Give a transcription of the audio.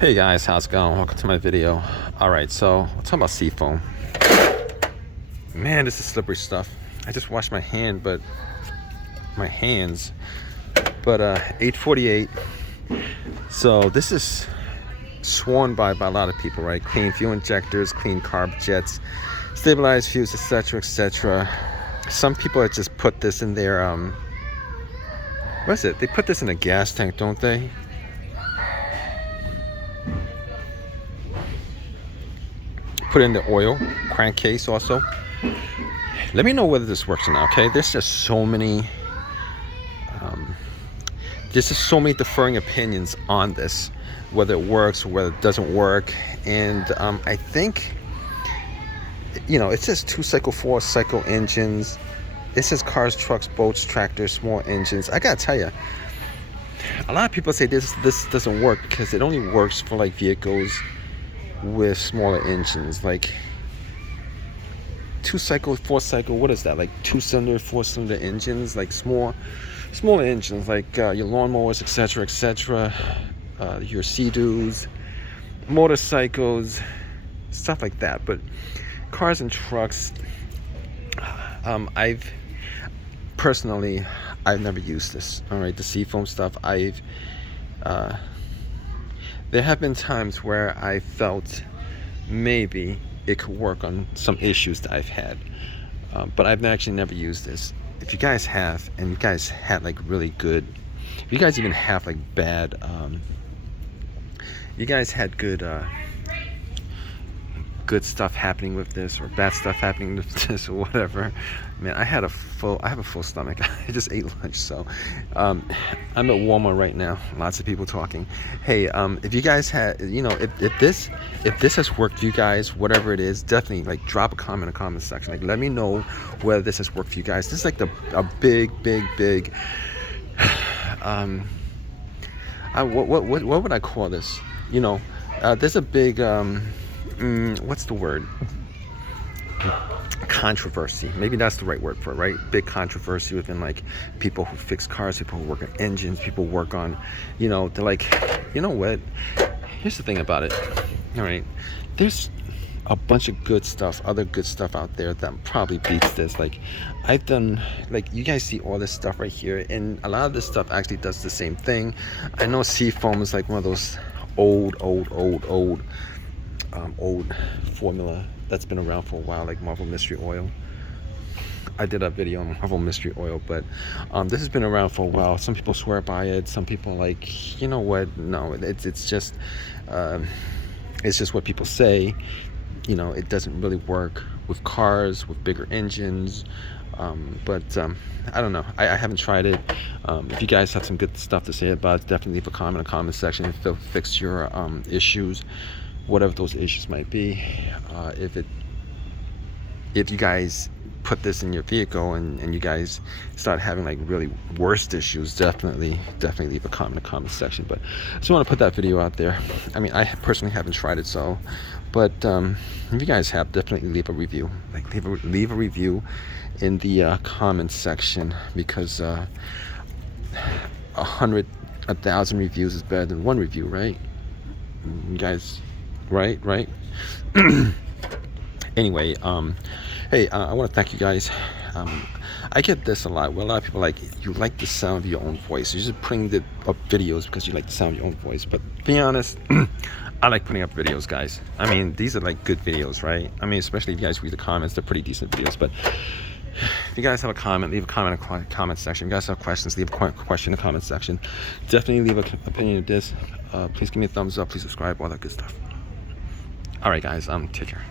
Hey guys, how's it going? Welcome to my video. Alright, so we'll talk about seafoam. Man, this is slippery stuff. I just washed my hands, but 848. So this is sworn by a lot of people, right? Clean fuel injectors, clean carb jets, stabilized fuels, etc., etc. Some people just put this in their what is it? They put this in a gas tank, don't they? Put in the oil crankcase also. Let me know whether this works or not. Okay, there's just so many differing opinions on this, whether it works or whether it doesn't work. And I think, it says 2-cycle, 4-cycle engines. It says cars, trucks, boats, tractors, small engines. I gotta tell you, a lot of people say this doesn't work because it only works for like vehicles with smaller engines, like 2-cycle, 4-cycle. What is that? Like 2-cylinder, 4-cylinder engines, like smaller engines, like your lawnmowers, etc., etc. Your Sea-Doos, motorcycles, stuff like that. But cars and trucks, I've never used this. All right, the seafoam stuff. There have been times where I felt maybe it could work on some issues that I've had, but I've actually never used this. If you guys have, and you guys had like really good, if you guys even have like bad, you guys had good stuff happening with this, or bad stuff happening with this, or whatever, man, I have a full stomach. I just ate lunch, so I'm at Walmart right now. Lots of people talking. Hey, if you guys had, if this has worked for you guys, whatever it is, definitely like drop a comment in the comment section. Like, let me know whether this has worked for you guys. This is like a big what would I call this? There's a big what's the word? Controversy. Maybe that's the right word for it, right? Big controversy within like people who fix cars, people who work on engines, people who work on, they're like, you know what? Here's the thing about it. All right, there's a bunch of other good stuff out there that probably beats this. Like, I've done, like, you guys see all this stuff right here, and a lot of this stuff actually does the same thing. I know seafoam is like one of those old formula that's been around for a while, like Marvel Mystery Oil. I did a video on Marvel Mystery Oil, but this has been around for a while. Some people swear by it. Some people like, you know what? No, it's just what people say. It doesn't really work with cars with bigger engines. But I don't know. I haven't tried it. If you guys have some good stuff to say about it, definitely leave a comment in the comment section if it'll fix your issues, whatever those issues might be. If you guys put this in your vehicle and you guys start having like really worst issues, definitely leave a comment in the comment section. But I just want to put that video out there. I mean, I personally haven't tried it, so, but if you guys have, definitely leave a review. Like, leave a review in the comment section, because 1,000 reviews is better than one review, right? You guys, right? Anyway, hey, I want to thank you guys. I get this a lot, where a lot of people you like the sound of your own voice. You're just putting up videos because you like the sound of your own voice. But to be honest, I like putting up videos, guys. I mean, these are like good videos, right? I mean, especially if you guys read the comments, they're pretty decent videos. But if you guys have a comment, leave a comment in the comment section. If you guys have questions, leave a question in the comment section. Definitely leave an opinion of this. Please give me a thumbs up. Please subscribe, all that good stuff. All right, guys, take care.